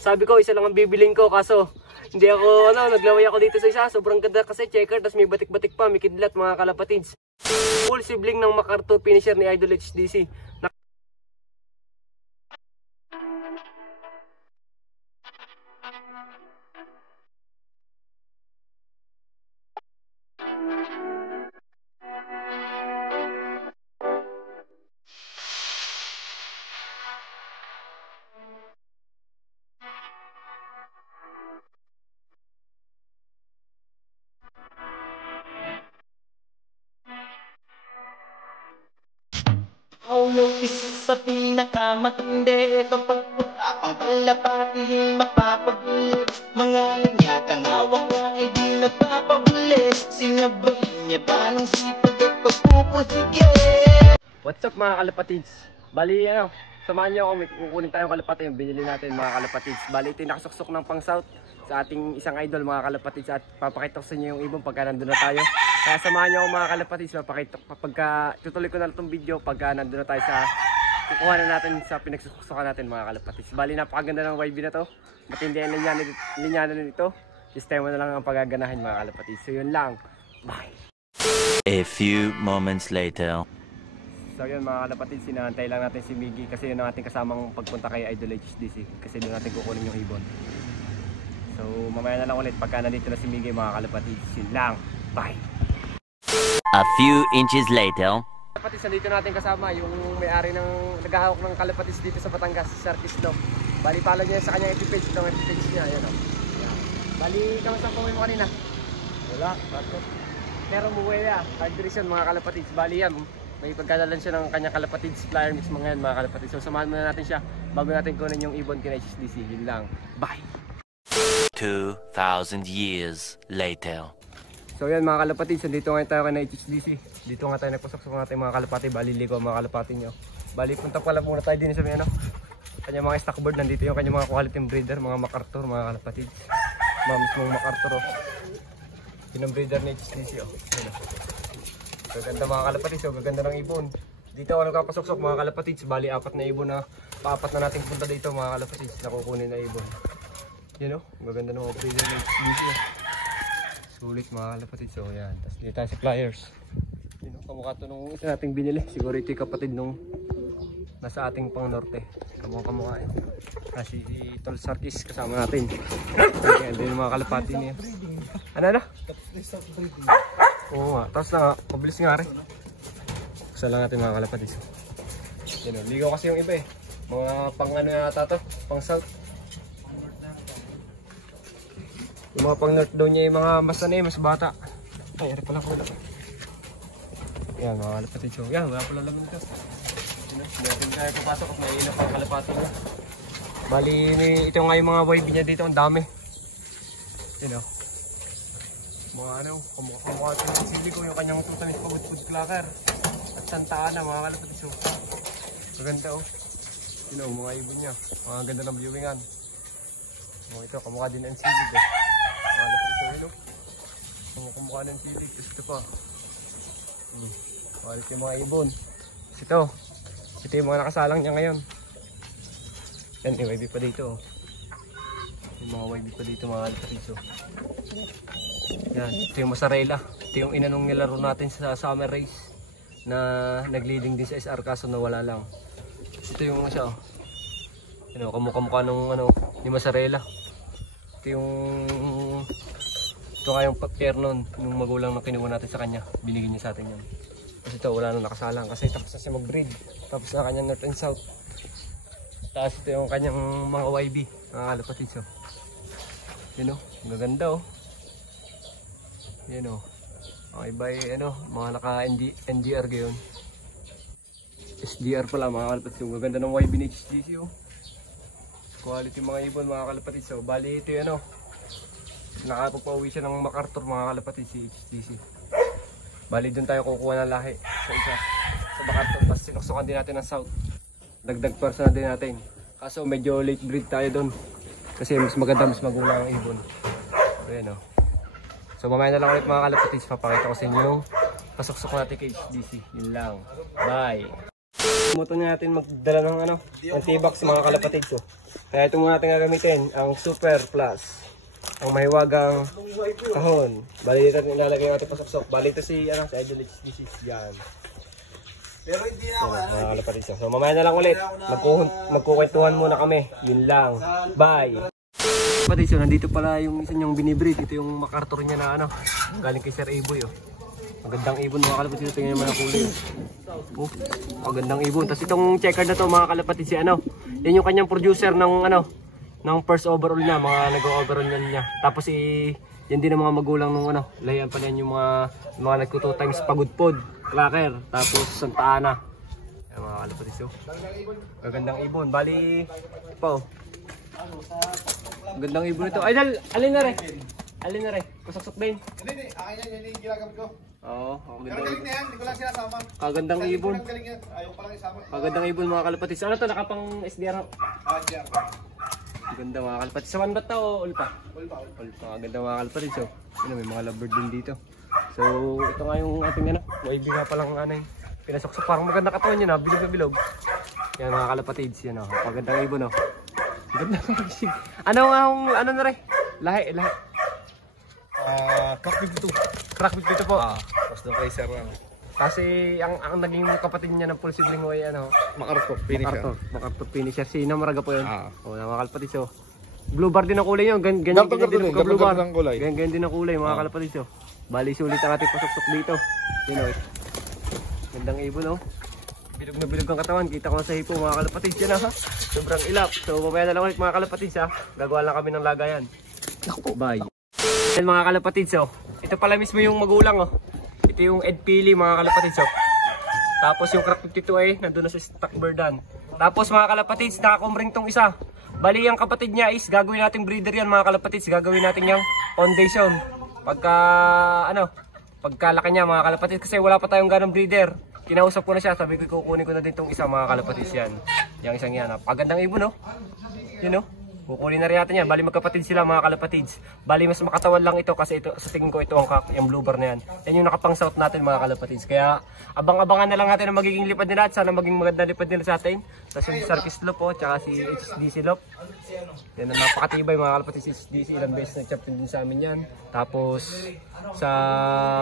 Sabi ko, isa lang ang bibiling ko, kaso hindi ako, naglaway ako dito sa isa. Sobrang ganda kasi, checker, tapos may batik-batik pa, may kidlat, mga kalapatids. Full sibling ng MacArthur finisher ni Idol HDC. Ang isa sa pinakamatindi kapag ang kalapati mapapagulit. Mga linyatang hawak na ay di nagpapahuli. Sinabay niya ba ng sipag at pagpupusige? What's up mga kalapatids? Bali, samahan niyo ako, may kukunin tayong kalapati yung binili natin mga kalapatids. Bali, ito yung nakasuksok ng pang south sa ating isang idol mga kalapatids, at papakita ko sa inyo yung ibon pagka nandun na tayo. Kaya samahan niyo ako mga kalapatids, tutuloy ko na itong video pagka nandun na tayo sa kukuha na natin sa pinagsusukan natin mga kalapatids. Bali, napakaganda ng YB na to, matindi ang linyana nito. Sistema na lang ang pagaganahin mga kalapatids. So yun lang, bye! A few moments later. So yun mga kalapatids, sinahantay lang natin si Miggy kasi yun ang ating kasamang pagpunta kay Idol HDC, kasi doon natin kukunin yung ibon. So mamaya na lang ulit pagka nandito na si Miggy mga kalapatids. Yun lang, bye! A few inches later. Kalapatids, nandito natin kasama yung may-ari ng naghahawak ng kalapatids dito sa Batangas, si Sir Kislo. Bali, follow niya sa kanyang FB page, itong FB page niya, yan o. Bali, kamusta po mo kanina? Wala, bakit? Pero buhay na, hydration mga kalapatids. Bali yan, may pagkadalan siya ng kanyang kalapatids flyer mix mga yan mga kalapatids. So samahan muna natin siya bago natin kunin yung ibon kina HDC. Yun lang, bye! 2,000 years later. So yan mga kalapatids, dito ngayon tayo kina HDC. Dito nga tayo nagpasok sa natin mga kalapati. Bali, ligo mga kalapati nyo. Bali, punta pala muna tayo din sa kanya mga stock board. Nandito yung kanya mga quality breeder, mga MacArthur mga kalapatids. Mga mismong MacArthur o. Yung breeder ni HDC o. Gaganda mga kalapatids, so gaganda ng ibon. Dito ako nagkapasok mga kalapatids. Bali, 4 na ibon na paapat na nating punta dito mga kalapatids na kukunin na ibon. Yan o, gaganda ng mga breeder ni HDC o. Sulit mga kalapatids, so yan. Tapos dito tayo sa flyers. Yan o, kamukha ito nung isa nating binili. Siguro ito yung kapatid nung nasa ating pang norte. Kamukha eh. Kasi si Tol Sarkis kasama natin. Yan din yung mga kalapati niya. Ano? Oo nga, tapos na nga, pabilis nga rin. Buksan lang natin mga kalapatids. Yan o, ligaw kasi yung iba eh. Mga pang ano yata to, pang south. Yung mga pang north doon niya yung mga mas bata. Ay, ari pala ko. Yan mga kalapatids. So, yan, wala pala laman ito. Hindi natin kaya papasok at may inap ang kalapati niya. Bali, ito nga yung mga YB niya dito, ang dami. Yan o. Mga kamukha ito ng sili ko, yung kanyang tutan is pagod-food clacker at santaan na mga kalapatids. So, maganda o. Yun o, mga ibon niya. Mga ganda ng viewingan. Ito, kamukha din ng sili ko. Mga kalapatids, yun o. Kamukha ng sili. Tapos ito pa. Malit yung mga ibon. Tapos ito yung mga nakasalang niya ngayon. Yan, yung YB pa dito o. Yung mga YB pa dito mga kalapatids o. Yan, ito yung mozzarella. Ito yung inanong nilaro natin sa summer race na nag-leading din sa SR kaso nawala lang. Ito yung siya oh. Kamukha nung yung mozzarella. Ito nga yung pair nun, nung magulang na kinuha natin sa kanya. Binigyan niya sa atin yan. Kasi ito wala nang nakasalang kasi tapos na siya mag-breed. Tapos na kanyang north and south. Tapos ito yung kanyang mga YB, mga kalapatids oh. Yun oh, magaganda oh. Yan o. Ang iba ay mga naka NGR gayon. SDR pala mga kalapatids. Yung gaganda ng YB ni HDC o. Quality mga ibon mga kalapatids. So bali ito yun o. Nakapagpauwi siya ng MacArthur mga kalapatids si HDC. Bali doon tayo kukuha ng lahi sa isa. Sa MacArthur. Tapos sinuksukan din natin ng south. Dagdag person na din natin. Kaso medyo late breed tayo doon. Kasi mas maganda, mas magulang ang ibon. So yan o. So mamaya na lang ulit mga kalapatids, papakita ko sa inyo yung pasuksok natin kay HDC. Yun lang. Bye! Muto na natin magdala ng ano, ng T-box mga kalapatid ko. Kaya ito muna natin gagamitin, ang Super Plus. Ang mahiwagang kahon. Bali dito natin ilalagay yung ating pasok-sok. Bali ito si Idol HDC yan. Pero hindi na ako. Mga kalapatid ko. So mamaya na lang ulit. Magkukwentuhan muna kami. Yun lang. Bye! Kalapatid, so nandito pala yung isa niyong binibreed. Ito yung MacArthur niya na ano. Galing kay Sir Aboy oh. Magandang ibon mga kalapatid. Tingnan naman ang kulay. Oh, magandang ibon. Tapos itong checker na to mga kalapatid si ano. Yan yung kanyang producer ng ano, ng first overall niya, mga nag-overall niya. Tapos yan din ang mga magulang nung ano, layan pa yan yung mga nagko 2 times pagudpod, clacker, tapos Santa Ana. Yan mga kalapatid. So, magandang ibon. Bali pa oh. Magandang ibon ito. Ay, alin na rin. Alin na rin. Pasok-sok din. Hindi. Akin yan yung ginagamit ko. Oo, Pero galing na yan. Hindi ko lang sinasama. Kagandang ibon. Galing yan. Ayaw pa lang isama. Kagandang ibon mga kalapatid. Ano to? Nakapang SDR ho? Diyan. Ganda mga kalapatid. Sa one bat o ulpa? Ulpa. Ulpa. Ganda mga kalapatid. So, may mga lovebird din dito. So, ito nga yung ating ano. Wavy nga palang ano yung pinasok. Parang maganda katawan yun ha. Bilog na bilog. Yan mga kalapatid. Yan o. Kagandang ibon o. Ganda mga kalapatid. Ano na rin? Lahi. Crack 52. Crack 52 po. Basta Racer lang. Kasi ang naging kapatid niya ng full sibling mo ay ano, MacArthur. Finisher. MacArthur finisher. Si Namaraga po yun. Oo, mga kalapatid. So, blue bar din ang kulay yun. Ganyan din ang blue bar. Ganyan din ang kulay mga kalapatid. So, bali sulit ang ating pasok-sok dito. Yun o. Gandang ibon o. Bilog na bilog ang katawan. Kita ko sa hipo mga kalapatid. Yan ha. Sobrang ilap. So, mamaya na lang ulit mga kalapatid ha. Gagawa lang kami ng lagayan. Bye. Yan mga kalapatid. So, ito pala mismo yung magulang oh. Ito yung Ed Pili mga kalapatid. So, tapos yung Crack 52 ay nandun na sa Stockbirdan. Tapos mga kalapatid, nakakumring tong isa. Bali yung kapatid niya is gagawin nating breeder yan mga kalapatid. Gagawin natin yung foundation. Pagkalaki niya mga kalapatid. Kasi wala pa tayong ganong breeder. Kinausap ko na siya. Sabi ko kukunin ko na din tong isa mga kalapatid yan. Yung isang yan. Napakagandang ibon no. Yun no. Kukunin na rin natin yan. Bali magkapatid sila mga kalapatids. Bali mas makatawan lang ito kasi ito, sa tingin ko ito yung blue bar na yan. Yan yung nakapang south natin mga kalapatids. Kaya abang-abangan na lang natin ang magiging lipad nila at sana maging maganda lipad nila sa atin. Tapos si Sarkis Lop tsaka si HDC Lop. Yan ang napakatibay mga kalapatids. Si HDC ilang beses nag-champion din sa amin yan. Tapos sa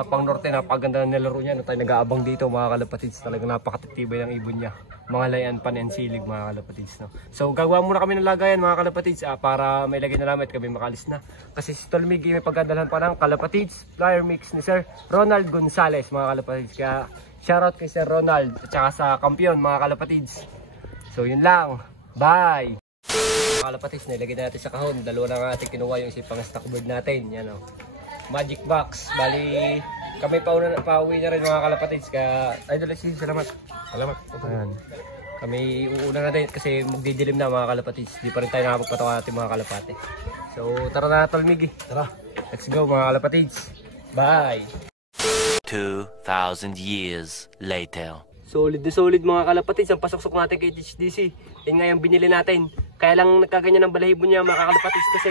pang norte napakaganda na nilaro niya. No, tayo nag-aabang dito mga kalapatids. Talagang napakatibay ng ibon niya. Mga layan pan and silig mga kalapatids. No? So gagawa muna kami ng lagayan mga kalapatids para may lagay na namin at kami makalis na. Kasi si Tolmigi may pagdadalhan pa ng kalapatids flyer mix ni Sir Ronald Gonzales mga kalapatids. Kaya shoutout kay Sir Ronald at saka sa kampiyon mga kalapatids. So yun lang. Bye! Mga kalapatids, nilagay na natin sa kahon. Dalawa na nga ating kinuha yung isipang stockbird natin. Yan o. Magic box. Bali kami pauwi na rin mga kalapatids. Kaya Idol HDC, salamat. Salamat. Ayan. Kami uuna na din kasi magdidilim na mga kalapatids. Di pa rin tayo nakapagpatawa natin mga kalapate. So tara na Tolmigi. Tara. Let's go mga kalapatids. Bye! 2,000 years later. Solid na solid mga kalapatids ang pasok-sok natin kay HDC. Yan nga yung binili natin. Kaya lang nagkaganyan ng balahibo niya mga kalapatids kasi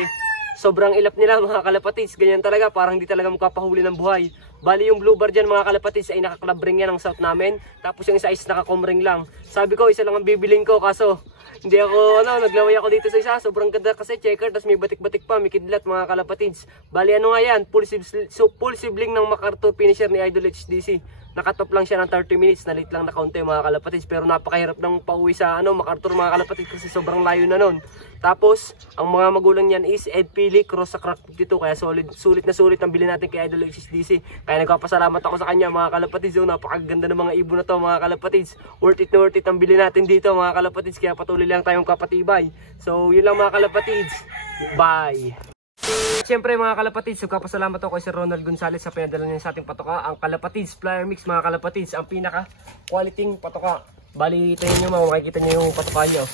sobrang ilap nila mga kalapatids. Ganyan talaga, parang di talaga makapahuli ng buhay. Bali yung blue bar dyan mga kalapatids ay nakaklabring yan ng south namin. Tapos yung isa is nakakomring lang. Sabi ko isa lang ang bibiling ko kaso hindi ako naglaway ako dito sa isa. Sobrang ganda kasi checker, tas may batik-batik pa, may kidlat mga kalapatids. Bali ano nga yan, full sibling ng MacArthur finisher ni Idol HDC. Nakatop lang siya ng 30 minutes, na late lang na kaunti mga kalapatids. Pero napakahirap ng pauwi sa MacArthur mga kalapatids kasi sobrang layo na nun. Tapos, ang mga magulang niyan is Ed Pili, cross sa Crack 52. Kaya sulit na sulit ang bilhin natin kay Idol HDC. Kaya nagpapasalamat ako sa kanya mga kalapatids. Napakaganda ng mga ibon na to mga kalapatids. Worth it ang bilhin natin dito mga kalapatids. Kaya patuloy lang tayong kapatibay. So, yun lang mga kalapatids. Bye! Siyempre mga kalapatids, nagpapasalamat ako kay Sir Ronald Gonzales sa pinadala niya sa ating patoka. Ang kalapatids flyer mix mga kalapatids, ang pinaka quality patoka. Bali, tingnan nyo makikita nyo yung patoka nyo.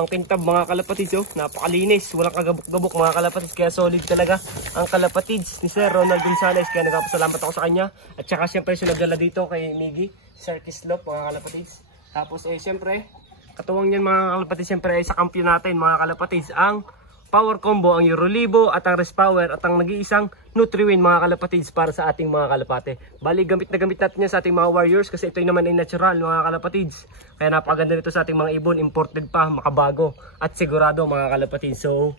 Ang kintab mga kalapatids, napakalinis, walang kagabok-gabok mga kalapatids. Kaya solid talaga ang kalapatids ni Sir Ronald Gonzales. Kaya nagpapasalamat ako sa kanya. At saka siyempre siya nagdala dito kay Miggy, Sir Kislop mga kalapatids. Tapos siyempre, katuwang yan mga kalapatids, siyempre ay sa kampiyon natin mga kalapatids, ang Power Combo, ang Eurolibo at ang Rest Power at ang nag-iisang Nutriwin mga kalapatids para sa ating mga kalapate. Bali, gamit na gamit natin yan sa ating mga warriors kasi ito naman ay natural mga kalapatids. Kaya napakaganda nito sa ating mga ibon, imported pa, makabago at sigurado mga kalapatids. So,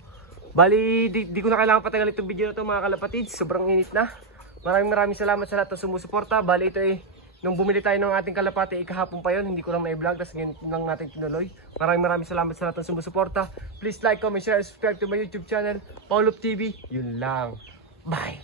bali, di ko na kailangan patagal itong video na ito mga kalapatids. Sobrang init na. Maraming salamat sa lahat ng sumusuporta. Bali, ito ay nung bumili tayo ng ating kalapate, ikahapon pa yon, hindi ko lang may-vlog, tapos ngayon lang natin tinuloy. Maraming salamat sa lahat ng sumusuporta. Please like, comment, share, subscribe to my YouTube channel, Paulop TV. Yun lang. Bye!